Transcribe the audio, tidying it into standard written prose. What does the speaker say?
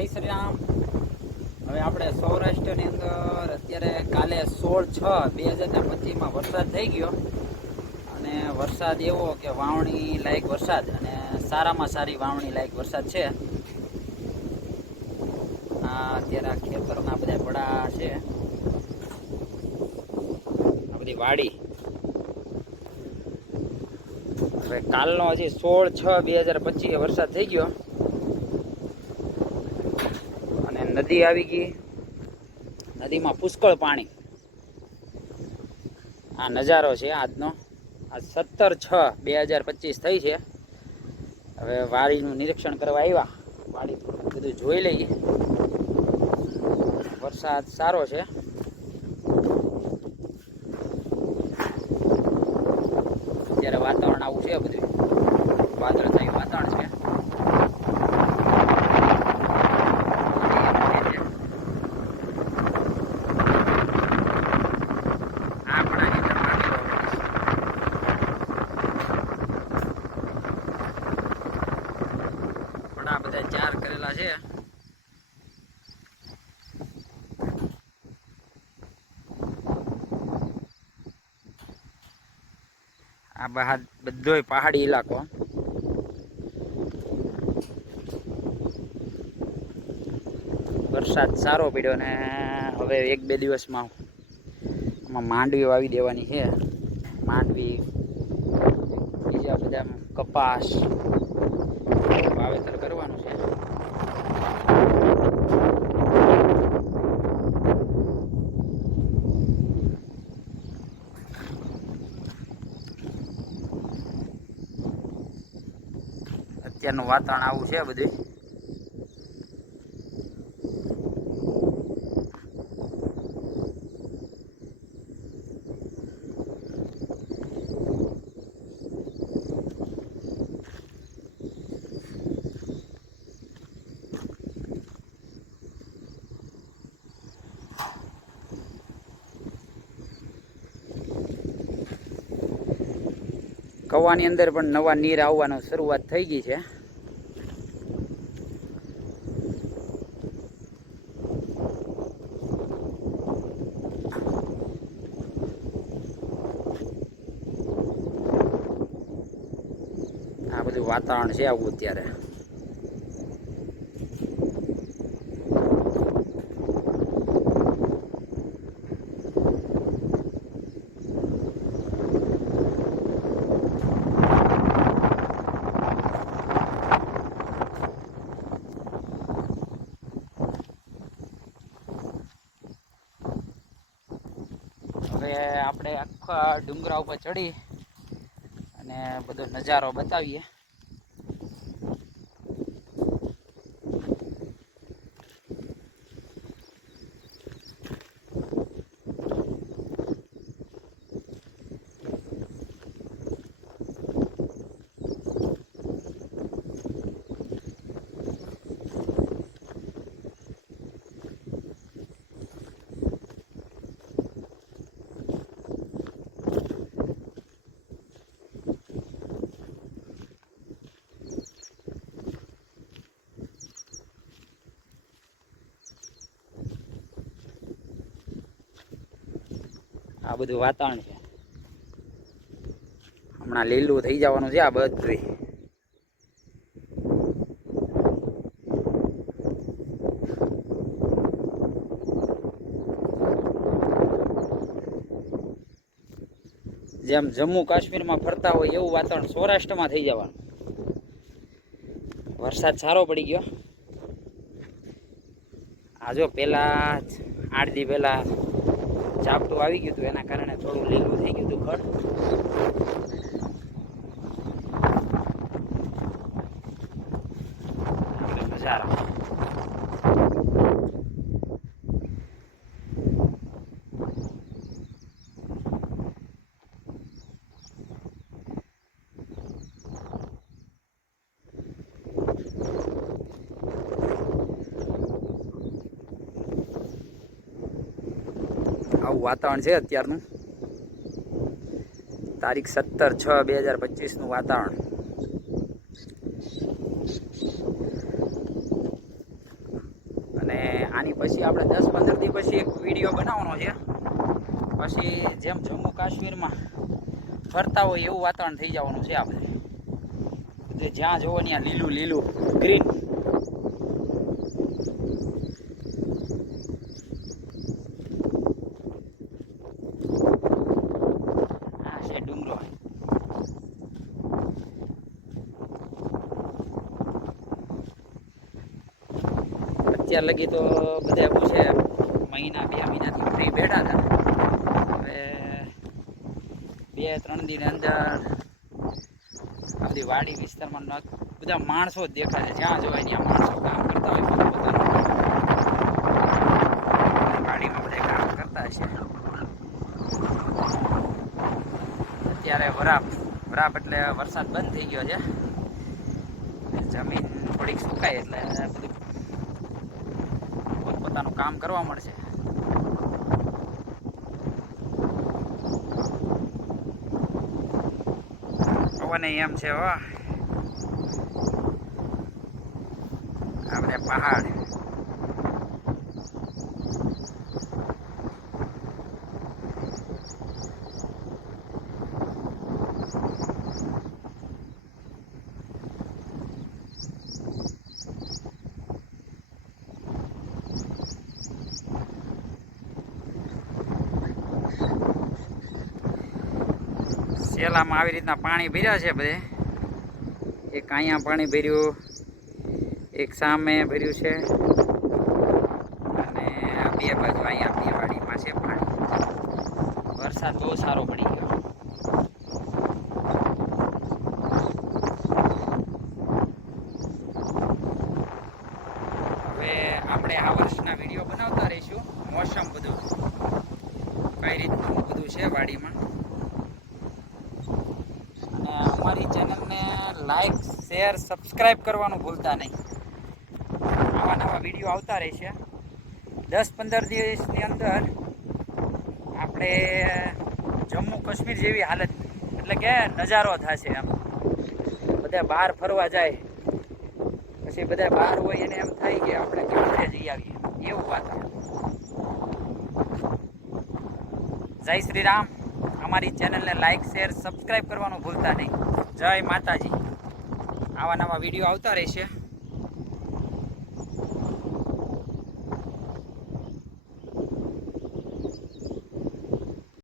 જય શ્રી રામ। હવે આપણે સૌરાષ્ટ્રની અંદર અત્યારે કાલે 16/6/2025 વરસાદ થઈ ગયો અને વરસાદ એવો કે વાવણી લાયક વરસાદ અને સારામાં સારી વાવણી લાયક વરસાદ છે। આ અત્યારે ખેતરના બધા પડા છે, આ બધી વાડી। હવે કાલનો હજી 16/6/2025 વરસાદ થઈ ગયો અને નદી આવી ગઈ। નદીમાં પુષ્કળ પાણી। આ નજારો છે આજનો। આ 17/6/2025 થઈ છે। હવે વાડીનું નિરીક્ષણ કરવા આવ્યા, વાડી થોડું બધું જોઈ લઈએ। વરસાદ સારો છે। અત્યારે વાતાવરણ આવું છે, બધું વાદળછાયું વાતાવરણ છે। બધા ચાર કરેલા છે। આ બહાર બધોય પહાડી ઇલાકો। વરસાદ સારો પડ્યો ને હવે 1-2 દિવસમાં આમાં માંડવી વાવી દેવાની છે। માંડવી, બીજા બધા કપાસ વાવેતર કરવાનું છે। અત્યારનું વાતાવરણ આવું છે બધું। કવાની અંદર પણ નવા નીર આવવાની શરૂઆત થઈ ગઈ છે। આ બધું વાતાવરણ છે આવું અત્યારે। હવે આપણે આખા ડુંગરા ઉપર ચડી અને બધો નજારો બતાવીએ। આ બધું વાતાવરણ છે, હમણાં લીલું થઈ જવાનું છે આ બધું। જેમ જમ્મુ કાશ્મીરમાં ફરતા હોય એવું વાતાવરણ સૌરાષ્ટ્રમાં થઈ જવાનું। વરસાદ સારો પડી ગયો। આ જો પેલા 8 દી પહેલા ઝાપટું આવી ગયું હતું, એના કારણે થોડું લીલું થઈ ગયું હતું ખડ। નજારો આવું વાતાવરણ છે અત્યારનું। તારીખ 17/6/2025 નું વાતાવરણ। આની પછી આપણે 10-15 દી પછી એક વિડીયો બનાવવાનો છે. પછી જેમ જમ્મુ કાશ્મીરમાં ફરતા હોય એવું વાતાવરણ થઈ જવાનું છે આપણે. જ્યાં જોવો ત્યાં લીલું લીલું ગ્રીન. આ છે ડુંગરો. અત્યાર લગી તો બધા એવું છે મહિના 2 મહિનાથી ફ્રી બેઠા હતા. હવે 2-3 દિન અંદર આ બધી વાડી વિસ્તારમાં બધા માણસો જ દેખાય છે. જ્યાં જોવાય ત્યાં માણસો કામ કરતા હોય વાડીમાં બધા કામ કરતા હશે. અત્યારે વરાપ એટલે વરસાદ બંધ થઈ ગયો છે. જમીન થોડીક સુકાય એટલે બધું પોતપોતાનું કામ કરવા મળશે. પવન એમ છે હો. આ બધા પહાડ. સેલામાં આવી રીતના પાણી ભર્યા છે બધે. એક અહીંયા પાણી ભર્યું, એક સામે ભર્યું છે, અને આ બે બાજુ અહીંયા બે વાડીમાં છે પાણી. વરસાદ બહુ સારો પડી ગયો. હવે આપણે આ વર્ષના વિડીયો બનાવતા રહીશું. મોસમ બધું કઈ રીતનું બધું છે વાડીમાં. અમારી ચેનલને લાઈક, શેર, સબસ્ક્રાઈબ કરવાનું ભૂલતા નહીં. આવા નવા વિડીયો આવતા રહેશે. 10-15 દિવસની અંદર આપણે જમ્મુ કાશ્મીર જેવી હાલત એટલે કે નજારો થશે. એમ બધા બહાર ફરવા જાય પછી બધા બહાર હોય એને એમ થાય કે આપણે ઘરે જઈ આવીએ એવું વાતાવરણ. જય શ્રી રામ. અમારી ચેનલને લાઈક, શેર, સબસ્ક્રાઈબ કરવાનું ભૂલતા નહીં. જય માતાજી. આવા નવા વિડીયો આવતા રહેશે.